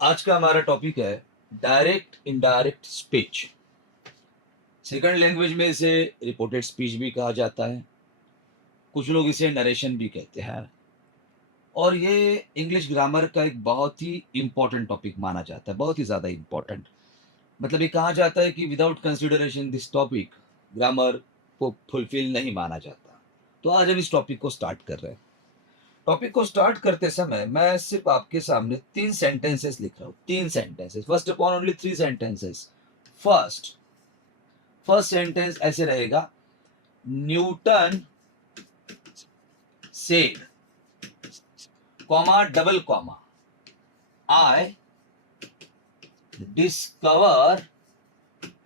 आज का हमारा टॉपिक है direct indirect speech. Second language में इसे रिपोर्टेड स्पीच भी कहा जाता है, कुछ लोग इसे नरेशन भी कहते हैं। और ये इंग्लिश ग्रामर का एक बहुत ही इंपॉर्टेंट टॉपिक माना जाता है, बहुत ही ज़्यादा इंपॉर्टेंट। मतलब ये कहा जाता है कि without consideration this topic grammar को फुलफिल नहीं माना जाता। तो आज हम इस टॉपिक को स्टार्ट कर रहे हैं। टॉपिक को स्टार्ट करते समय मैं सिर्फ आपके सामने 3 सेंटेंसेस लिख रहा हूँ, 3 sentences, first upon only 3 sentences. First first sentence ऐसे रहेगा, Newton said, comma double comma, I discover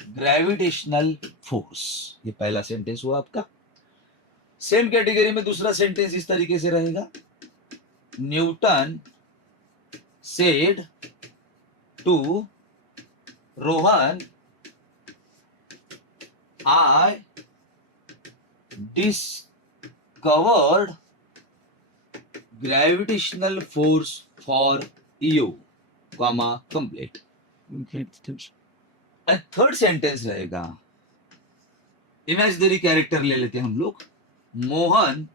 gravitational force. ये पहला सेंटेंस हुआ आपका। सेम कैटेगरी में दूसरा सेंटेंस इस तरीके से रहेगा, Newton said to Rohan I discovered gravitational force for you, comma complete. Third sentence रहेगा, इमेजिनरी कैरेक्टर ले लेते हैं हम लोग, Mohan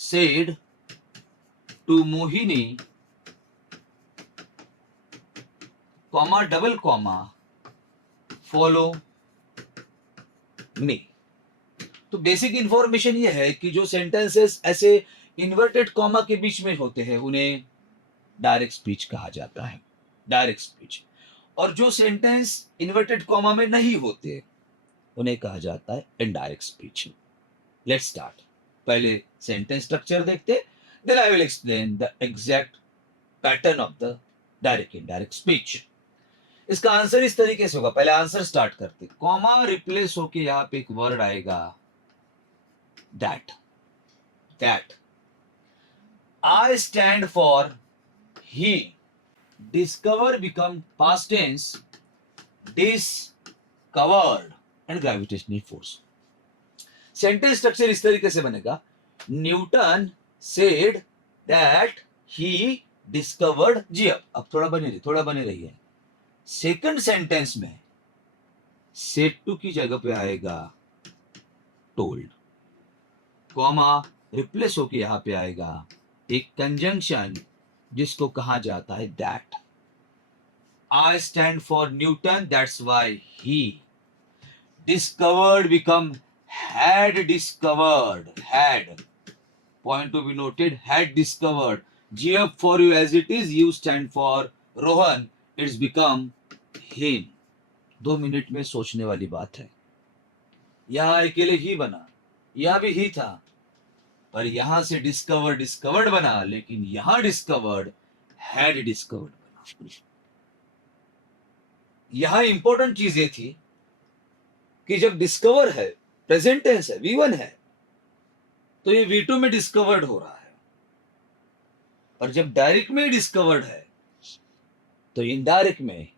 said to Mohini, comma double comma, follow me. तो बेसिक इंफॉर्मेशन ये है कि जो सेंटेंसेस ऐसे इन्वर्टेड कॉमा के बीच में होते हैं उन्हें डायरेक्ट स्पीच कहा जाता है, डायरेक्ट स्पीच। और जो सेंटेंस इन्वर्टेड कॉमा में नहीं होते उन्हें कहा जाता है इनडायरेक्ट स्पीच। Let's start. पहले सेंटेंस स्ट्रक्चर देखते, then I will explain the exact pattern of the direct indirect speech. इसका आंसर इस तरीके से होगा, पहले आंसर स्टार्ट करते, कॉमा रिप्लेस होके यहां पे एक वर्ड आएगा that. That I stand for he, discover become past tense, discovered and gravitational force. Sentence structure इस तरीके से बनेगा, Newton said that he discovered, जी अब थोड़ा बने रहिए। सेकंड सेंटेंस में सेड टू की जगह पे आएगा टोल्ड, कॉमा रिप्लेस होके यहां पे आएगा एक कंजंक्शन जिसको कहा जाता है that. I stand for Newton, that's why he discovered become had discovered, had, point to be noted, had discovered. G up for you as it is, you stand for Rohan, it's become him। 2 minute में सोचने वाली बात है। यहां अकेले ही बना, यहां भी ही था, पर यहां से डिस्कवर्ड बना, लेकिन यहां डिस्कवर्ड हैड डिस्कवर्ड बना। यहां इंपॉर्टेंट चीज ये थी कि जब डिस्कवर है, प्रेजेंट टेंस है, V1 है, तो ये V2 में डिस्कवर्ड हो रहा है। और जब डायरेक्ट में डिस्कवर्ड है तो इनडायरेक्ट में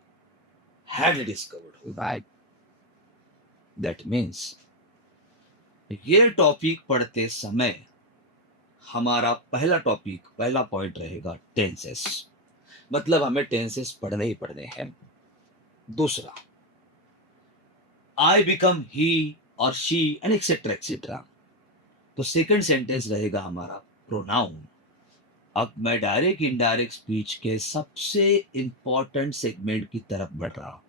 हैड डिस्कवर्ड हो। राइट, दैट मीन्स ये टॉपिक पढ़ते समय हमारा पहला पॉइंट रहेगा टेंसेस। मतलब हमें टेंसेस पढ़ने ही पढ़ने हैं। दूसरा, आई बिकम ही और शी एंड एक्सेट्रा एक्सेट्रा। तो सेकंड सेंटेंस रहेगा हमारा प्रोनाउन। अब मैं डायरेक्ट इनडायरेक्ट स्पीच के सबसे इंपॉर्टेंट सेगमेंट की तरफ बढ़ रहा हूं।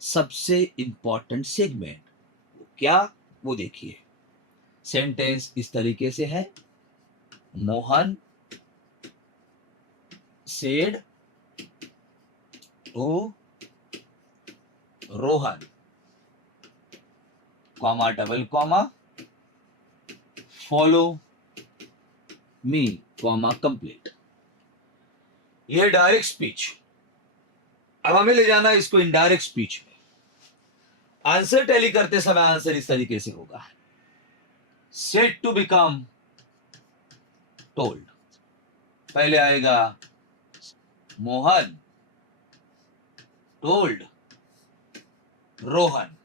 सबसे इंपॉर्टेंट सेगमेंट क्या, वो देखिए। सेंटेंस इस तरीके से है, Mohan said to Rohan, comma double comma, follow me, comma complete. ये डायरेक्ट स्पीच। अब हमें ले जाना है इसको इनडायरेक्ट स्पीच में। आंसर टैली करते समय आंसर इस तरीके से होगा, सेड टू बिकम टोल्ड। पहले आएगा Mohan told Rohan,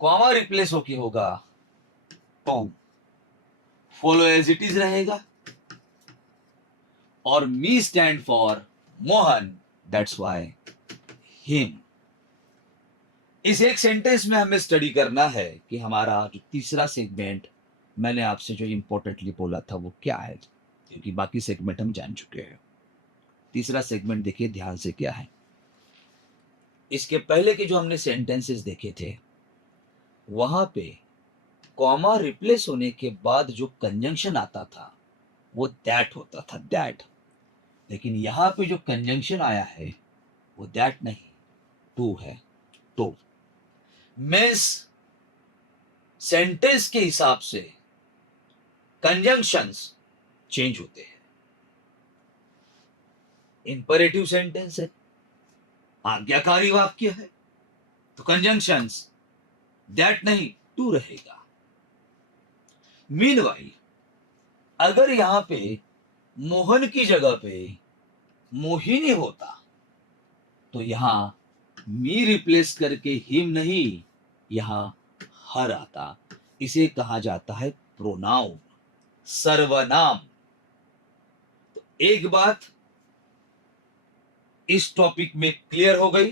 comma replace होके होगा to, follow as it is रहेगा, और me stand for Mohan, that's why him. इस एक सेंटेंस में हमें स्टडी करना है कि हमारा जो तीसरा सेगमेंट मैंने आपसे जो इंपॉर्टेंटली बोला था वो क्या है, क्योंकि बाकी सेगमेंट हम जान चुके हैं। तीसरा सेगमेंट देखिए ध्यान से क्या है। इसके पहले के जो हमने सेंटेंसेस देखे थे वहां पे कॉमा रिप्लेस होने के बाद जो कंजंक्शन आता था वो दैट होता था, दैट। लेकिन यहां पे जो कंजंक्शन आया है वो दैट नहीं, टू है, टू। मीन्स सेंटेंस के हिसाब से कंजंक्शंस चेंज होते हैं। इंपरेटिव सेंटेंस है, आज्ञाकारी वाक्य है, तो कंजंक्शंस दैट नहीं, टू रहेगा। मीनवाइल अगर यहां पे मोहन की जगह पे मोहिनी होता तो यहां मी रिप्लेस करके हिम नहीं, यहां हर आता। इसे कहा जाता है प्रोनाउन, सर्वनाम। तो एक बात इस टॉपिक में क्लियर हो गई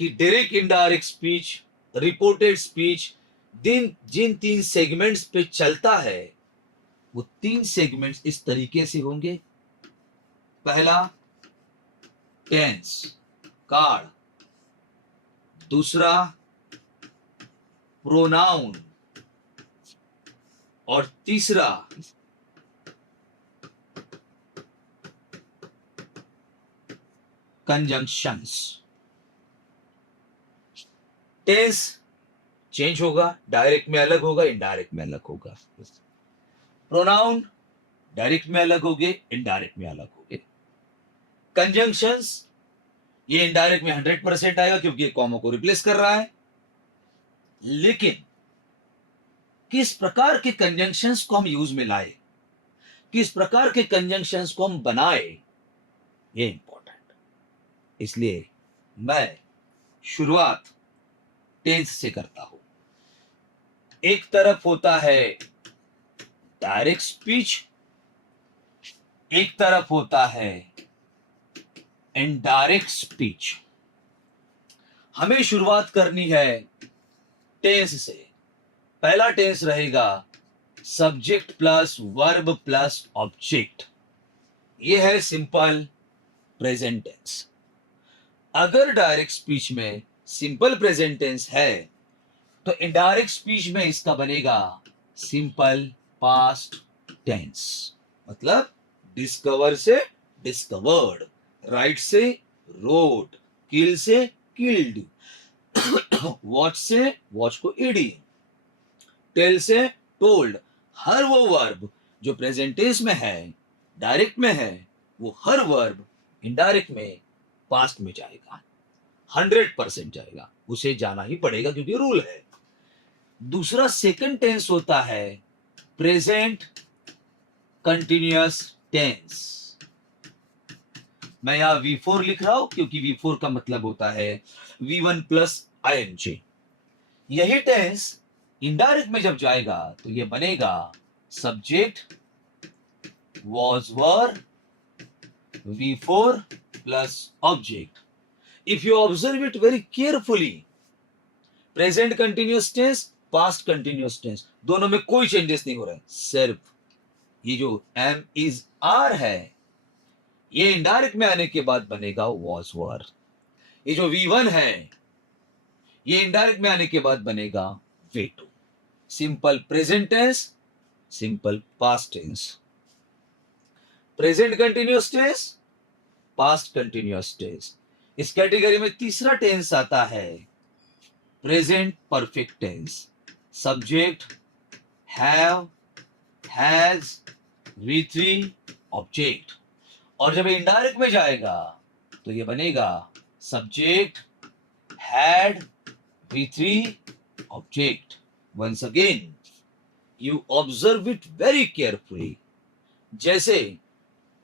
कि direct indirect speech, reported speech जिन तीन सेगमेंट्स पे चलता है वो तीन सेगमेंट्स इस तरीके से होंगे। पहला टेंस, कार्ड। दूसरा प्रोनाउन। और तीसरा कंजंक्शंस। टेंस चेंज होगा, डायरेक्ट में अलग होगा, इनडायरेक्ट में अलग होगा। प्रोनाउन डायरेक्ट में अलग होंगे, इनडायरेक्ट में अलग होंगे। कंजंक्शंस ये इनडायरेक्ट में 100% आएगा क्योंकि कॉमा को रिप्लेस कर रहा है। लेकिन किस प्रकार के कंजंक्शंस को हम यूज में लाए, किस प्रकार के कंजंक्शंस को हम बनाए, ये इंपॉर्टेंट। इसलिए मैं शुरुआत टेंस से करता हूं। एक तरफ होता है डायरेक्ट स्पीच, एक तरफ होता है इनडायरेक्ट स्पीच। हमें शुरुआत करनी है टेंस से। पहला टेंस रहेगा subject plus verb plus object. यह है सिंपल प्रेजेंट टेंस। अगर डायरेक्ट स्पीच में सिंपल प्रेजेंट टेंस है तो इनडायरेक्ट स्पीच में इसका बनेगा सिंपल पास्ट टेंस। मतलब डिस्कवर से डिस्कवर्ड, राइट से रोड, किल से किल्ड, वॉच से वॉच को ईडी, टेल से टोल्ड। हर वो वर्ब जो प्रेजेंट टेंस में है, डायरेक्ट में है, वो हर वर्ब इनडायरेक्ट में पास्ट में जाएगा, 100% जाएगा। उसे जाना ही पड़ेगा क्योंकि रूल है। दूसरा सेकंड टेंस होता है प्रेजेंट कंटिन्यूअस टेंस। मैं यहां V4 लिख रहा हूं क्योंकि V4 का मतलब होता है V1 प्लस ING। यही टेंस इनडायरेक्ट में जब जाएगा तो ये बनेगा subject was were V4 plus object। If you observe it very carefully, present continuous tense, past continuous tense, दोनों में कोई चेंजेस नहीं हो रहा है। सिर्फ ये जो am is are है ये इनडायरेक्ट में आने के बाद बनेगा was were। ये जो V1 है ये इनडायरेक्ट में आने के बाद बनेगा V2। Simple present tense, simple past tense. Present continuous tense, past continuous tense. इस कैटेगरी में तीसरा टेंस आता है present perfect tense. Subject have, has, V3 object. और जब इनडायरेक्ट में जाएगा तो ये बनेगा subject had, V3 object. Once again you observe it very carefully. जैसे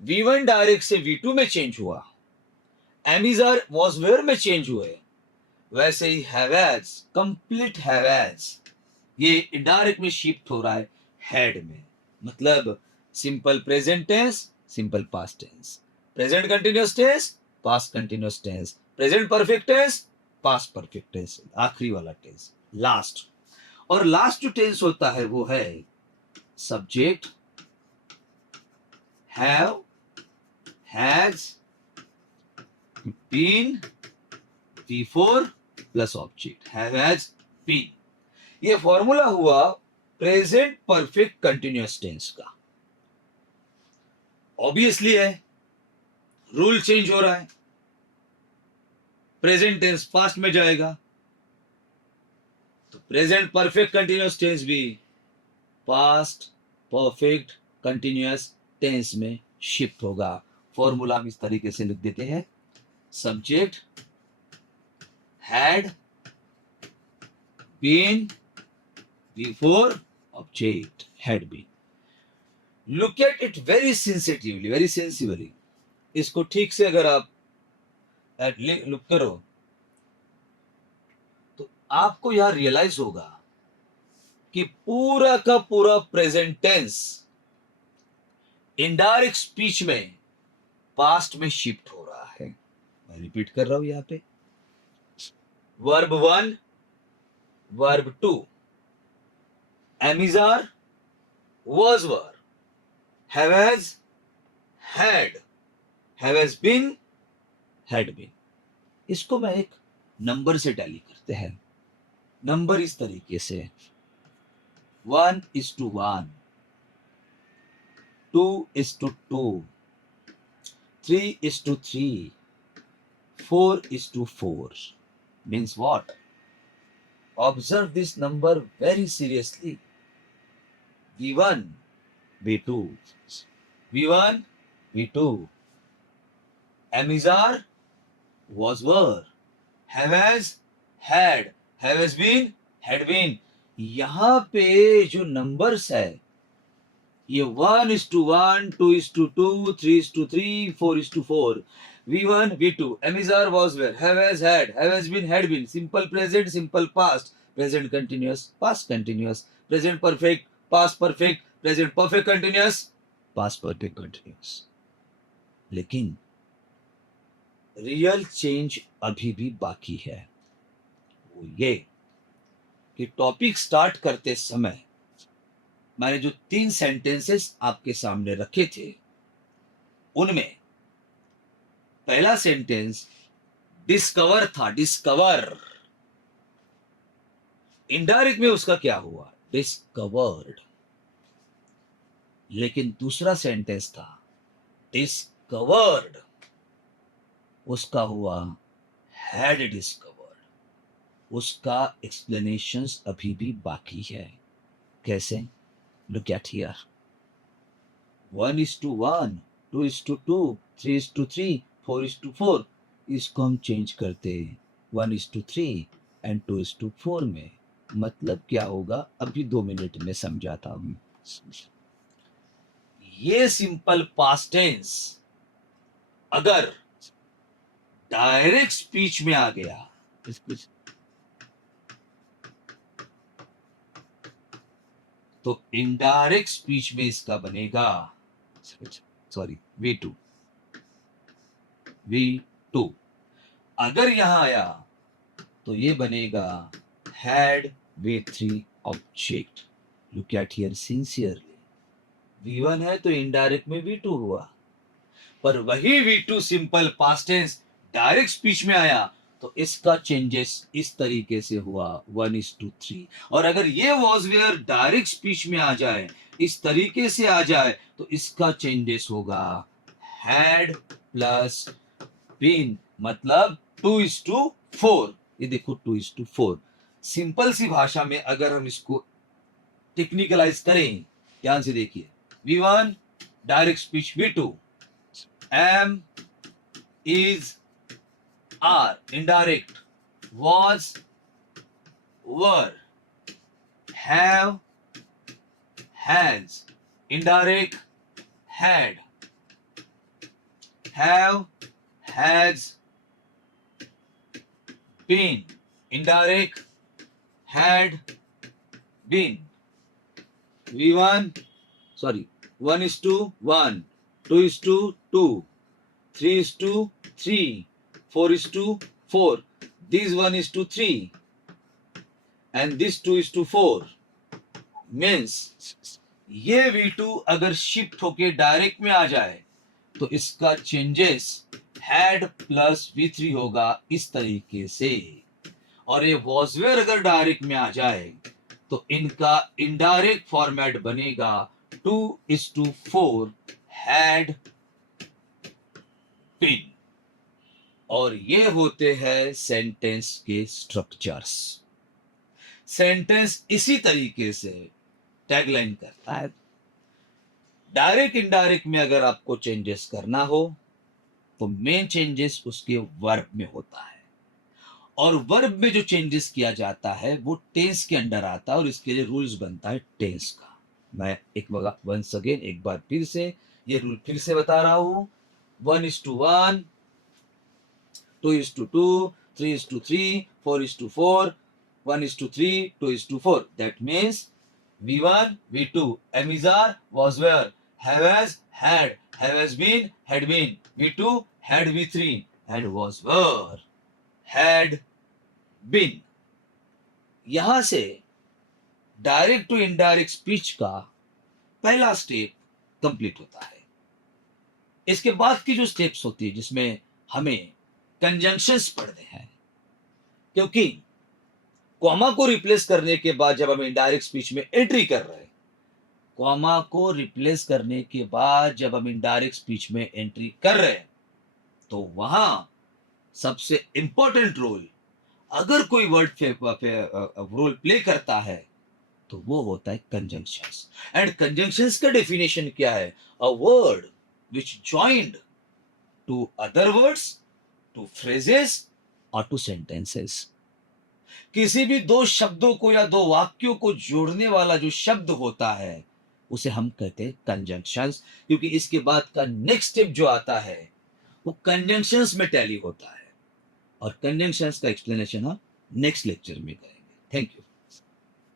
V1 डायरेक्ट से V2 में चेंज हुआ, एमिजर वॉज वेयर में चेंज हुए, वैसे ही हैवेज, कंप्लीट हैवेज, ये इनडायरेक्ट में शिफ्ट हो रहा है हैड में। मतलब simple present tense, simple past tense, present continuous tense, past continuous tense, present perfect tense, past perfect tense, आखिरी वाला टेंस लास्ट। और लास्ट जो टेंस होता है वो है subject, have, has, been, before plus object, have, has, been. ये formula हुआ प्रेजेंट परफेक्ट कंटिन्यूअस टेंस का। ऑब्वियसली है, रूल चेंज हो रहा है, प्रेजेंट टेंस पास्ट में जाएगा, तो प्रेजेंट परफेक्ट कंटिन्यूअस टेंस भी पास्ट परफेक्ट कंटिन्यूअस टेंस में शिफ्ट होगा। फॉर्मूला हम इस तरीके से लिख देते हैं, subject had been before object had been. Look at it very sensitively, very sensibly. इसको ठीक से अगर आप लुक करो तो आपको यहां रियलाइज होगा कि पूरा का पूरा प्रेजेंट टेंस इनडायरेक्ट स्पीच में पास्ट में शिफ्ट हो रहा है। मैं रिपीट कर रहा हूं यहां पे, verb 1, verb 2, एमिजार, was were, have has, had, have has been, had been। इसको मैं एक नंबर से टैली करते हैं। नंबर इस तरीके से 1:1, 2:2, 3:3, 4:4 means what? Observe this number very seriously. V1, V2, V1, V2, Amizar, was were, have has, had, have has been, had been। यहां पे जो नंबर्स है ये 1:1, 2:2, 3:3, 4:4, V1, V2, Amizar, was were, have has, had been, simple present, simple past, present continuous, past continuous, present perfect, past perfect, present perfect continuous, past perfect continuous। लेकिन real change अभी भी बाकी है। वो ये कि टॉपिक स्टार्ट करते समय मैंने जो 3 सेंटेंसेस आपके सामने रखे थे उनमें पहला सेंटेंस डिस्कवर था, डिस्कवर। इनडायरेक्ट में उसका क्या हुआ? डिस्कवर्ड। लेकिन दूसरा सेंटेंस था डिस्कवर्ड, उसका हुआ हैड डिस्कवर्ड। उसका एक्सप्लेनेशंस अभी भी बाकी है। कैसे? Look at here, 1:1, 2:2, 3:3, 4:4। इसको हम चेंज करते 1:3 एंड 2:4 में। मतलब क्या होगा अभी 2 मिनट में समझाता हूं। ये सिंपल पास्ट टेंस अगर डायरेक्ट स्पीच में आ गया, तो इनडायरेक्ट स्पीच में इसका बनेगा, सॉरी, V2, V2। अगर यहां आया तो ये बनेगा had V3 object. Look at here sincerely, V1 है तो इनडायरेक्ट में V2 हुआ, पर वही V2 simple past tense direct speech में आया तो इसका चेंजेस इस तरीके से हुआ 1:3। और अगर ये वॉज वेयर डायरेक्ट स्पीच में आ जाए, इस तरीके से आ जाए, तो इसका चेंजेस होगा हैड प्लस बीन, मतलब 2:4। ये देखो 2:4। सिंपल सी भाषा में अगर हम इसको टेक्निकलाइज करें, ध्यान से देखिए, V1 direct speech, V2 am, is, are indirect, was, were, have, has indirect, had, have, has, been indirect, had, been। V1, sorry, 1:1, 2:2, 3:3, 4:4. This 1:3 and this 2:4 means ये V2 अगर शिफ्ट होके डायरेक्ट में आ जाए तो इसका चेंजेस हेड प्लस V3 होगा इस तरीके से, और ये वॉजवेयर अगर डायरेक्ट में आ जाए तो इनका इनडायरेक्ट फॉर्मेट बनेगा 2:4 हेड पिन। और ये होते हैं सेंटेंस के स्ट्रक्चर्स। सेंटेंस इसी तरीके से टैगलाइन करता है। डायरेक्ट इनडायरेक्ट में अगर आपको चेंजेस करना हो तो मेन चेंजेस उसके वर्ब में होता है, और वर्ब में जो चेंजेस किया जाता है वो टेंस के अंडर आता है, और इसके लिए रूल्स बनता है टेंस का। मैं वंस अगेन एक बार फिर से ये रूल फिर से बता रहा हूं। 1:1, 2:2, 3:3, 4:4, 1:3, 2:4. That means V1, V2, am is are, was were, have as, had been, V2 had V3 and was were had been। यहां से डायरेक्ट टू इनडायरेक्ट स्पीच का पहला स्टेप कंप्लीट होता है। इसके बाद की जो स्टेप्स होती है जिसमें हमें कंजंक्शंस पढ़ने हैं, क्योंकि कॉमा को रिप्लेस करने के बाद जब हम इनडायरेक्ट स्पीच में एंट्री कर रहे हैं, कॉमा को रिप्लेस करने के बाद जब हम इनडायरेक्ट स्पीच में एंट्री कर रहे हैं तो वहां सबसे इंपॉर्टेंट रोल अगर कोई वर्ड रोल प्ले करता है तो वो होता है कंजंक्शंस। एंड कंजंक्शंस का डेफिनेशन क्या है? A word which joined to other words, to phrases और टू सेंटेंसेस। किसी भी दो शब्दों को या दो वाक्यों को जोड़ने वाला जो शब्द होता है उसे हम कहते हैं कंजंक्शंस, क्योंकि इसके बाद का नेक्स्ट स्टेप जो आता है वो कंजंक्शंस में टैली होता है, और कंजंक्शंस का एक्सप्लेनेशन हम नेक्स्ट लेक्चर में करेंगे। Thank you.